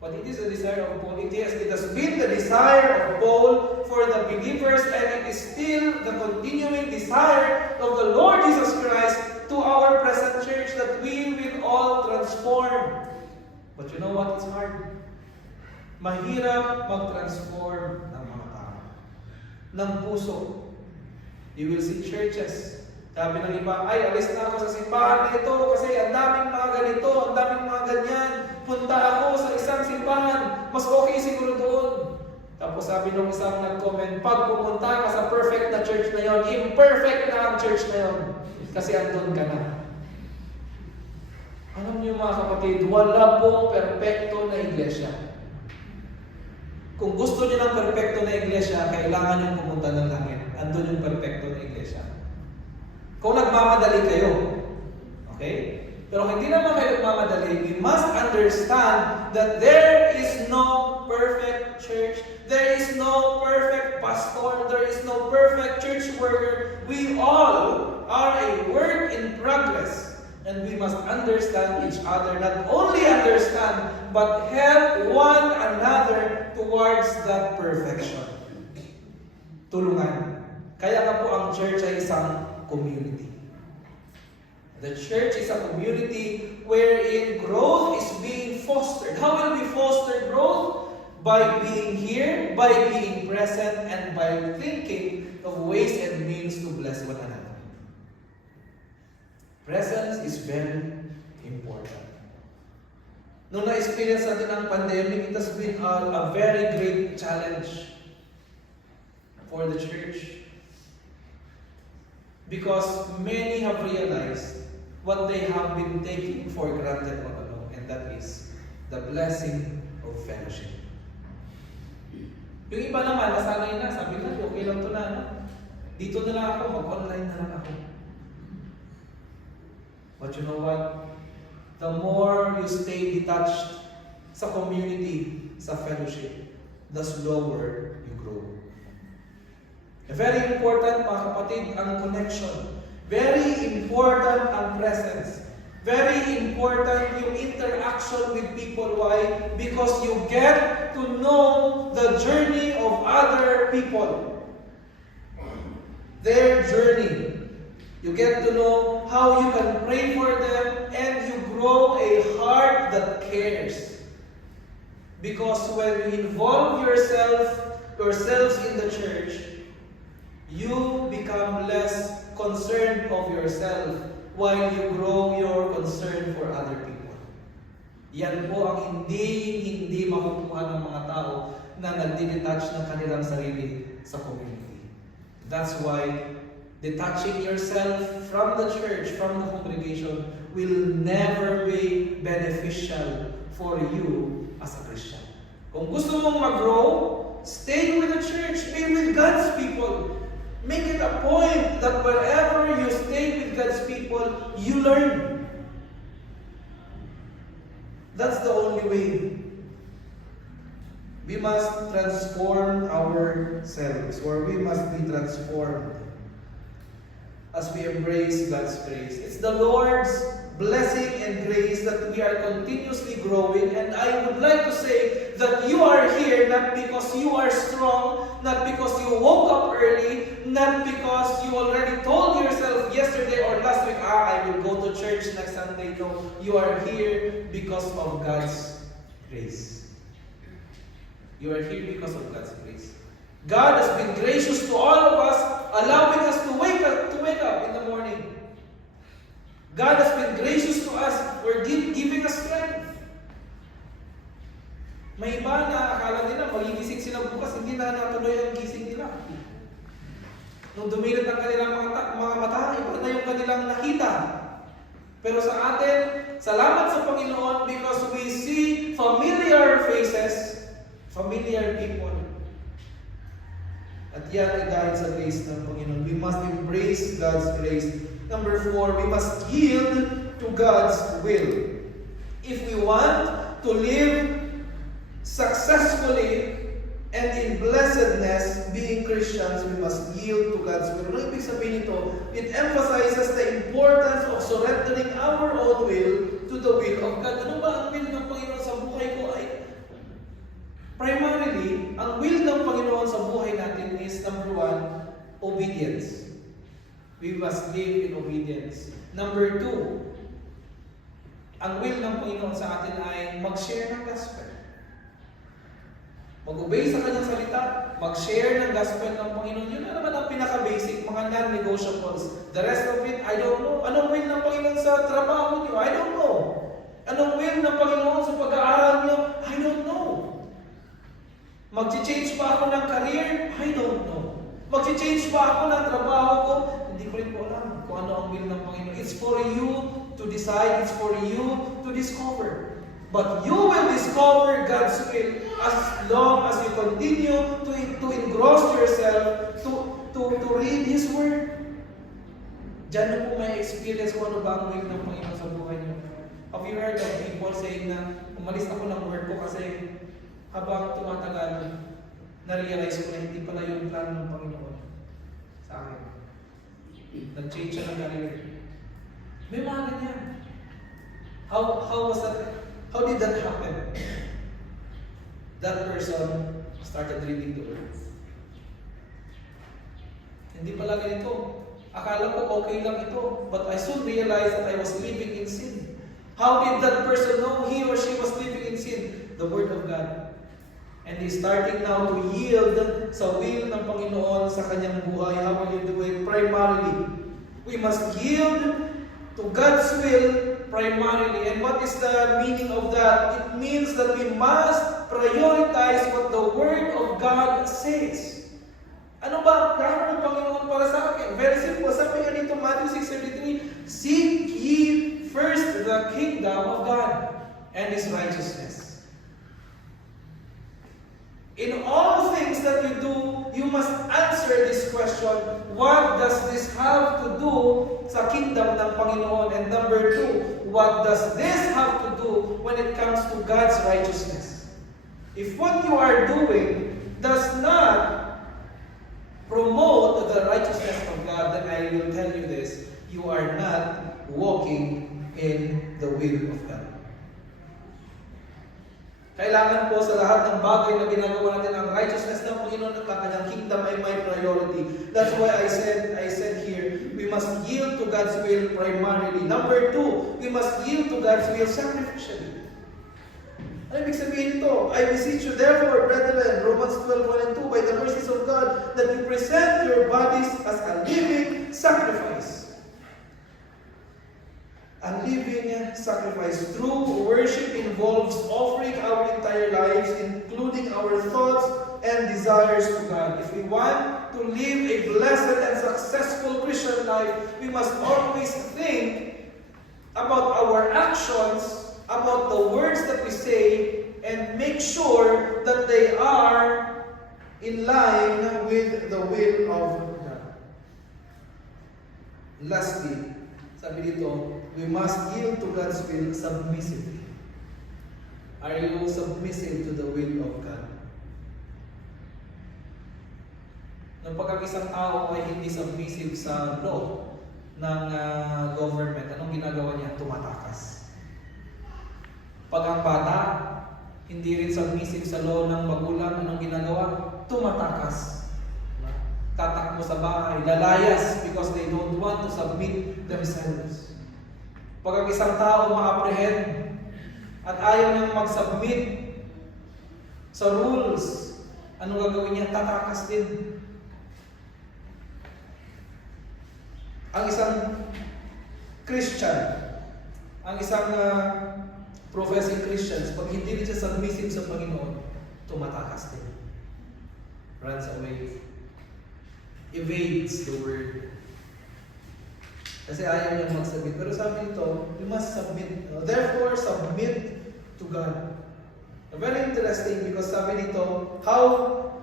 But it is the desire of Paul. It has been the desire of Paul for the believers, and it is still the continuing desire of the Lord Jesus Christ to our present church, that we will all transform. But you know what? It's hard. Mahirap mag-transform ng mga tao, ng puso. You will see churches. Sabi ng iba, ay, alis na ako sa simbahan nito kasi ang daming mga ganito, ang daming mga ganyan. Punta ako sa isang simbahan, mas okay siguro doon. Tapos sabi nung isang nag-comment, pag pumunta ka sa perfect na church na yon, imperfect na ang church na yon. Kasi andun ka na. Alam niyo mga kapatid, wala pong perfecto na iglesia. Kung gusto niyo ng perfecto na iglesia, kailangan niyo pumunta ng langit. Andun yung perfecto na iglesia. Kung nagmamadali kayo, okay? Pero hindi naman kayo nagmamadali, we must understand that there is no perfect church, there is no perfect pastor, there is no perfect church worker. We all are a work in progress. And we must understand each other, not only understand, but help one another towards that perfection. Tulungan. Kaya nga po ang church ay isang community. The church is a community wherein growth is being fostered. How will we foster growth? By being here, by being present, and by thinking of ways and means to bless one another. Presence is very important. Nung na-experience natin ang pandemic, it has been a very great challenge for the church. Because many have realized what they have been taking for granted all along, and that is the blessing of fellowship. Yung iba naman, nasanay na, sabi na, okay lang ito na, no? Dito na lang ako, mag-online na lang ako. But you know what? The more you stay detached sa community, sa fellowship, the slower you grow. Very important, mga kapatid, ang connection. Very important ang presence. Very important yung interaction with people. Why? Because you get to know the journey of other people. Their journey. You get to know how you can pray for them, and you grow a heart that cares. Because when you involve yourselves in the church, you become less concerned of yourself while you grow your concern for other people. Yan po ang hindi makukuha ng mga tao na nagdi-detach ng kanilang sarili sa community. That's why detaching yourself from the church, from the congregation, will never be beneficial for you as a Christian. Kung gusto mong mag-grow, stay with the church, be with God's people. Make it a point that wherever you stay with God's people, you learn. That's the only way. We must transform ourselves, or we must be transformed as we embrace God's grace. It's the Lord's blessing and grace that we are continuously growing. And I would like to say that you are here not because you are strong, not because you woke up early, not because you already told yourself yesterday or last week, I will go to church next Sunday. No, you are here because of God's grace. You are here because of God's grace. God has been gracious to all of us, allowing us to wake up in the morning. God has been gracious to us for giving us strength. May iba na akala nila magigising sila bukas, hindi na natuloy ang gising nila. Nung dumilit ang kanilang mga mata, iba na yung kanilang nakita. Pero sa atin, salamat sa Panginoon because we see familiar faces, familiar people. At yan ay dahil sa grace ng Panginoon. We must embrace God's grace. Number 4, we must yield to God's will. If we want to live successfully and in blessedness, being Christians, we must yield to God's will. Ano ibig sabihin nito? It emphasizes the importance of surrendering our own will to the will of God. Ano ba ang will ng Panginoon sa buhay ko? Primarily, ang will ng Panginoon sa buhay natin is number 1, obedience. We must live in obedience. Number 2, ang will ng Panginoon sa atin ay mag-share ng gospel. Mag-obey sa kanyang salita, mag-share ng gospel ng Panginoon. Yun na naman ang pinaka-basic, mga non-negotiables. The rest of it, I don't know. Anong will ng Panginoon sa trabaho niyo? I don't know. Anong will ng Panginoon sa pag-aaral niyo? I don't know. Mag-change pa ako ng career? I don't know. Mag-change pa ako ng trabaho ko? Hindi ko rin po alam kung ano ang will ng Panginoon. It's for you to decide. It's for you to discover. But you will discover God's will as long as you continue to engross yourself to read His Word. Diyan na po may experience kung ano ba ang will ng Panginoon sa buhay niyo. Have you heard of people saying na umalis ako ng work ko kasi habang tumatagal, na-realize ko na hindi pala yung plan ng Panginoon sa akin. Nag-change siya ng career. May mga ganyan. How was that? How did that happen? That person started reading the Word. Hindi pala ganito. Akala ko okay lang ito. But I soon realized that I was living in sin. How did that person know he or she was living in sin? The Word of God. And he's starting now to yield sa will ng Panginoon sa kanyang buhay. How will you do it? Primarily, we must yield to God's will primarily. And what is the meaning of that? It means that we must prioritize what the Word of God says. Ano ba ang plano ng Panginoon para sa akin? Very simple. Sabi nga dito, Matthew 6:33, seek ye first the kingdom of God and His righteousness. In all things that you do, you must answer this question, what does this have to do sa kingdom ng Panginoon? And number 2, what does this have to do when it comes to God's righteousness? If what you are doing does not promote the righteousness of God, then I will tell you this, you are not walking in the will of God. Kailangan po sa lahat ng bagay na ginagawa natin ang righteousness ng Panginoon at ang kanyang kingdom ay my priority. That's why I said here, we must yield to God's will primarily. Number 2, we must yield to God's will sacrificially. Ano ibig sabihin ito? I beseech you therefore, brethren, Romans 12:1 and 2, by the mercies of God, that you present your bodies as a living sacrifice. A living sacrifice. True worship involves offering our entire lives, including our thoughts and desires to God. If we want to live a blessed and successful Christian life, we must always think about our actions, about the words that we say, and make sure that they are in line with the will of God. Lastly, sabi dito, we must yield to God's will submissively. Are you submissive to the will of God? Nung pagkakisang tao ay hindi submissive sa law government, anong ginagawa niya? Tumatakas. Pag ang bata, hindi rin submissive sa law ng magulang, anong ginagawa? Tumatakas. Tatakbo sa bahay, lalayas because they don't want to submit themselves. Pag ang isang tao ma-apprehend at ayaw niyang mag-submit sa rules, anong gagawin niya? Tatakas din. Ang isang Christian, ang isang professing Christians, pag hindi rin siya submissive sa Panginoon, tumatakas din. Runs away. Evades the word. Kasi ayaw niya mag-submit. Pero sabi nito, you must submit. Therefore, submit to God. Very interesting because sabi nito, how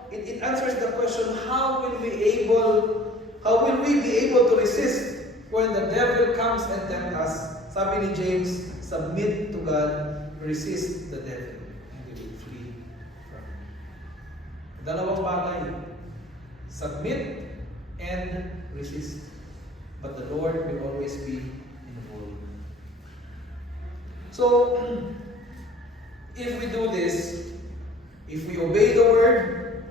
it answers the question, how will we be able to resist when the devil comes and tempt us? Sabi ni James, submit to God, resist the devil, and he will flee from you. Dalawang bagay. Submit and resist. But the Lord will always be involved. So, if we do this, if we obey the word,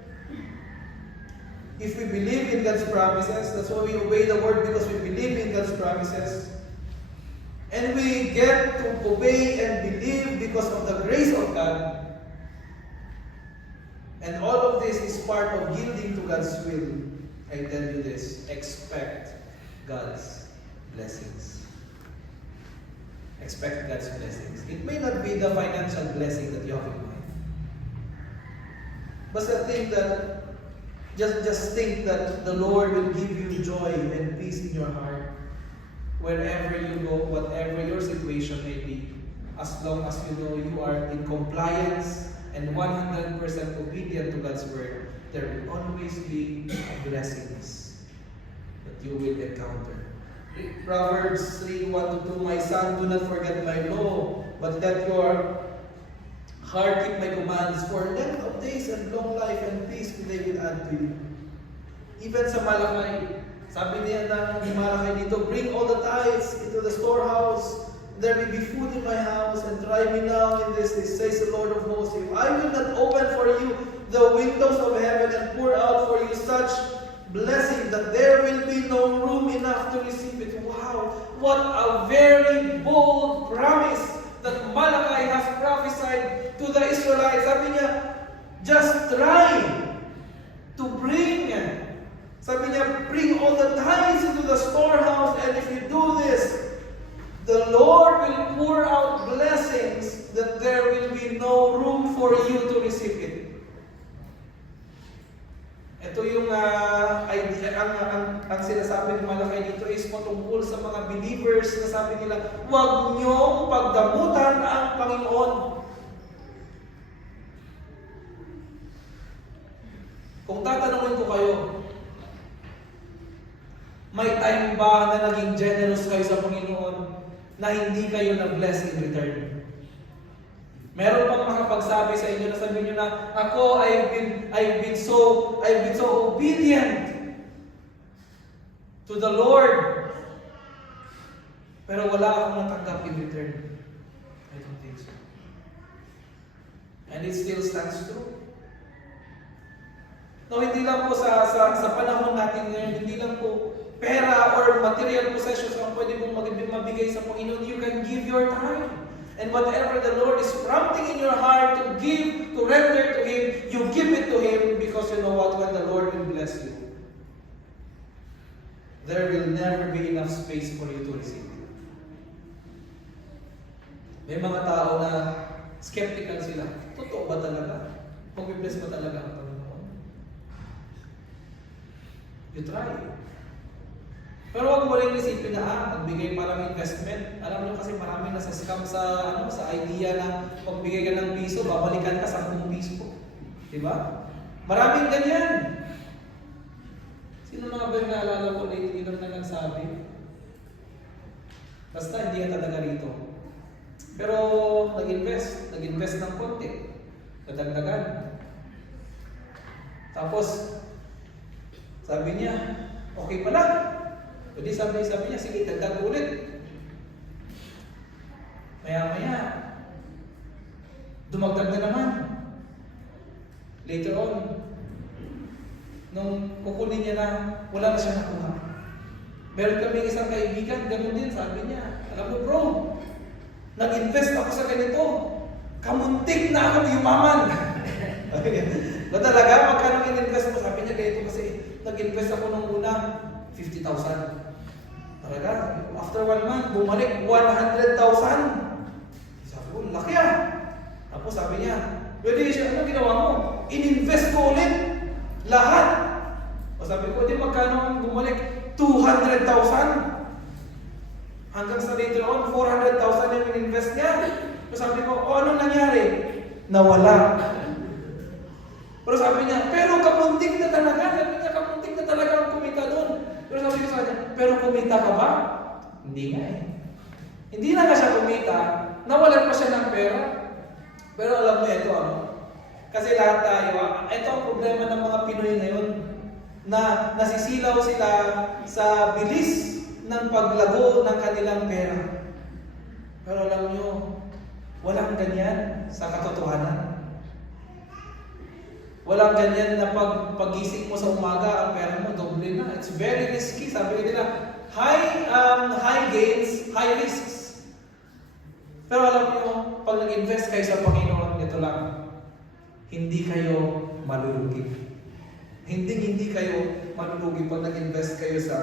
if we believe in God's promises, that's why we obey the word, because we believe in God's promises, and we get to obey and believe because of the grace of God, and all of this is part of yielding to God's will. I tell you this, expect God's blessings. Expect God's blessings. It may not be the financial blessing that you have in mind. But think that, just think that the Lord will give you joy and peace in your heart wherever you go, whatever your situation may be, as long as you know you are in compliance and 100% obedient to God's word. There will always be blessings that you will encounter. Proverbs 3:1-2, my son, do not forget my law, but let your heart keep my commands, for length of days and long life and peace they will add to you. Even sa Malakay, sabi niya na ni Malakay dito, bring all the tithes into the storehouse, there will be food in my house, and try me now in this, says the Lord of hosts. If I will not open for you the windows of heaven and pour out for you such blessing that there will be no room enough to receive it. Wow! What a very bold promise that Malachi has prophesied to the Israelites. Sabi niya, just try to bring, sabi niya, bring all the tithes into the storehouse, and if you do this, the Lord will pour out blessings that there will be no room for you to receive it. Ito yung ang sinasabi ng Malakay dito is patungkol sa mga believers na sabi nila, huwag niyong pagdamutan ang Panginoon. Kung tatanungin ko kayo, may time ba na naging generous kayo sa Panginoon na hindi kayo na-bless in return? Meron bang makapagsabi sa inyo na sabihin nyo na, ako, I've been so obedient to the Lord, pero wala akong natanggap in return? I don't think so. And it still stands true. No, hindi lang po sa panahon natin ngayon, hindi lang po pera or material possessions ang pwede mong mabigay sa Panginoon. You can give your time. And whatever the Lord is prompting in your heart to give, to render to Him, you give it to Him, because you know what? When the Lord will bless you, there will never be enough space for you to receive it. May mga tao na skeptical sila. Totoo ba talaga? Mag-bless ba talaga ang Panginoon? You try. Pero wag mo rin isipin na magbigay parang investment. Alam mo kasi marami na sa scam sa idea na magbigay ka ng piso, babalikan ka 10 piso. Di ba? Maraming ganyan. Sino mga ba yung naalala ko lately lang na nagsabi? Basta hindi yan talaga rito. Pero nag-invest ng konti. Nadagdagan. Tapos, sabi niya, okay pala. O di sabi niya, sige, dagdag ulit. Maya-maya, dumagdag na naman. Later on, nung kukunin niya na, wala na siya nakuha. Meron kami isang kaibigan, ganun din, sabi niya, alam mo bro, nag-invest ako sa ganito, kamuntik na ako yumaman. Ba talaga, magkano in-invest mo? Sabi niya, ganito kasi, nag-invest ako nung una, 50,000. Talaga, after 1 month, bumalik 100,000. Sabi ko, laki ah. Tapos sabi niya, pwede siya, ano ginawa mo? In-invest ko ulit. Lahat. O sabi ko, di magkano bumalik? 200,000. Hanggang sa later on, 400,000 yung in-invest niya. O sabi ko, o anong nangyari? Nawala. Pero sabi niya, pero kamuntik na talaga. Sabi niya, kamuntik na talaga ang kumita doon. Pero sabi ko sa kanya, pero kumita ka ba? Hindi nga eh. Hindi na nga siya kumita. Nawalan pa siya ng pera. Pero alam mo ito, ano? Kasi lahat tayo, ito ang problema ng mga Pinoy ngayon, na nasisilaw sila sa bilis ng paglago ng kanilang pera. Pero alam nyo, walang ganyan sa katotohanan. Walang ganyan na pagising mo sa umaga, ang pera mo doble na. It's very risky. Sabi nila, high gains, high risks. Pero alam nyo, pag nag-invest kayo sa Panginoon, ito lang, hindi kayo malulugi. Hindi kayo malulugi pag nag-invest kayo sa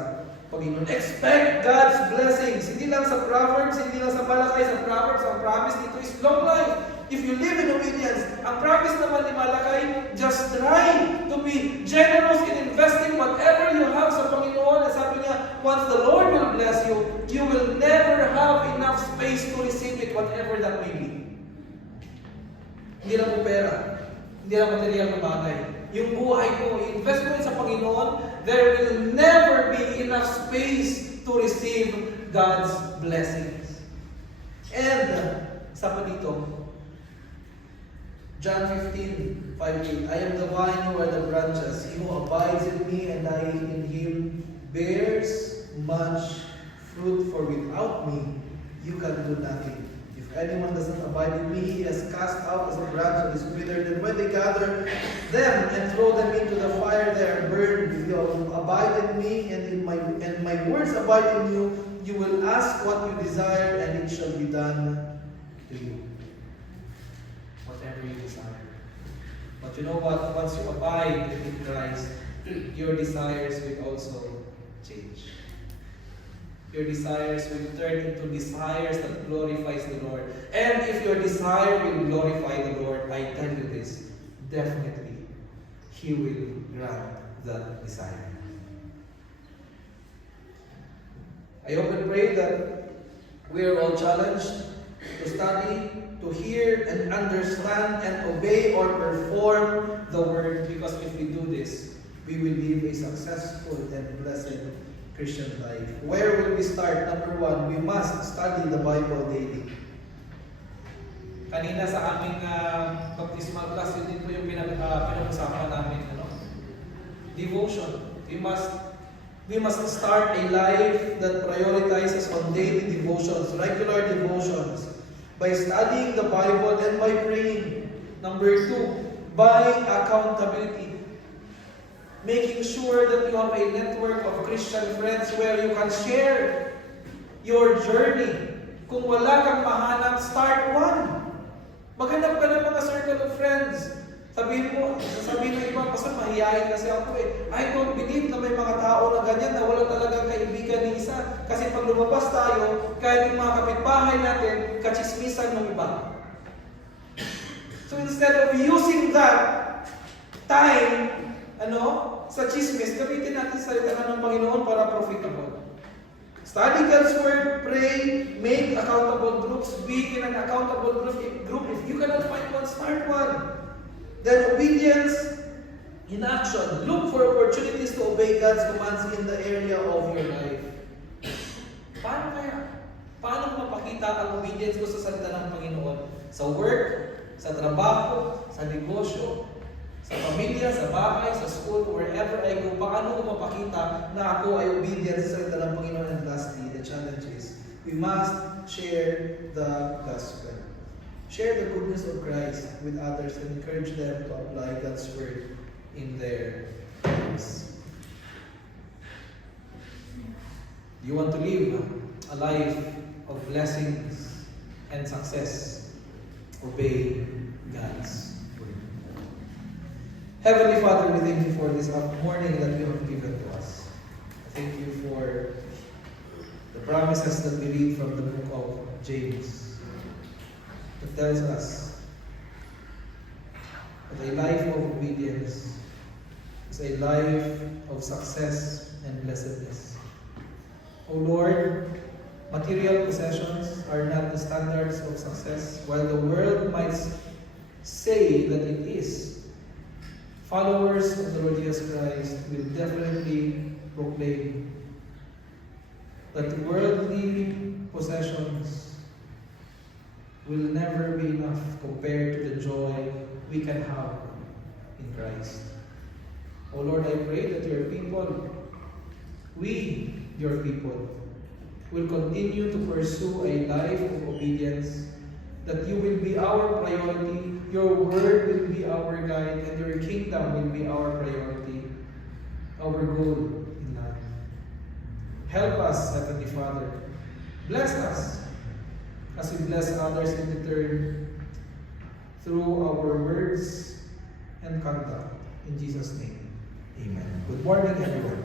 Panginoon. Expect God's blessings. Hindi lang sa Proverbs, hindi lang sa Malakay. Sa Proverbs, ang promise dito is long life. If you live in obedience, ang promise naman ni Malakay, just try to be generous in investing whatever you have sa Panginoon. At sabi niya, once the Lord will bless you, you will never have enough space to receive it, whatever that may be. Hindi lang po pera. Hindi lang material na bagay. Yung buhay mo, invest mo sa Panginoon, there will never be enough space to receive God's blessings. And, sa pa dito, John 15:5-8, I am the vine, you are the branches. He who abides in me and I in him bears much fruit, for without me you can do nothing. If anyone does not abide in me, he is cast out as a branch and is withered. And when they gather them and throw them into the fire, they are burned. If you abide in me and my words abide in you, you will ask what you desire, and it shall be done to you. Whatever you desire. But you know what? Once you abide in Christ, your desires will also change. Your desires will turn into desires that glorifies the Lord. And if your desire will glorify the Lord, I tell you this, definitely, He will grant the desire. I hope and pray that we are all challenged to study, to hear and understand and obey or perform the Word, because if we do this, we will live a successful and blessed Christian life. Where will we start? Number 1, we must study the Bible daily. Kanina sa aming baptismal class, yun din po yung pinag-usapan namin. Devotion. We must start a life that prioritizes on daily devotions, regular devotions, by studying the Bible and by praying. Number 2, by accountability. Making sure that you have a network of Christian friends where you can share your journey. Kung wala kang mahanap, start one. Maghanap ka ng mga circle of friends. Sabihin ng iba, pastor, mahihayin kasi ako eh. I don't believe na may mga tao na ganyan na wala talagang kaibigan ni isa. Kasi pag lumabas tayo, kahit yung mga kapitbahay natin, kachismisan ng iba. So instead of using that time, sa chismis, gamitin natin sa salita ng Panginoon para profitable. Study God's Word, pray, make accountable groups, be in an accountable group. If you cannot find one, start one. Then obedience in action. Look for opportunities to obey God's commands in the area of your life. Paano kaya? Paano mapakita ang obedience ko sa salita ng Panginoon? Sa work, sa trabaho, sa negosyo, Sa pamilya, sa bahay, sa school, wherever I go, paano ko mapakita na ako ay obedient sa salita ng Panginoon? And lastly, the challenge is, we must share the gospel. Share the goodness of Christ with others and encourage them to apply God's word in their lives. You want to live a life of blessings and success? Obey God's word. Heavenly Father, we thank you for this morning that you have given to us. Thank you for the promises that we read from the book of James. It tells us that a life of obedience is a life of success and blessedness. O Lord, material possessions are not the standards of success. While the world might say that it is, followers of the Lord Jesus Christ will definitely proclaim that worldly possessions will never be enough compared to the joy we can have in Christ. O Lord, I pray that your people, your people, will continue to pursue a life of obedience, that you will be our priority, your word will be our guide, and your kingdom will be our priority, our goal in life. Help us, Heavenly Father. Bless us as we bless others in return through our words and conduct. In Jesus' name, amen. Good morning, everyone.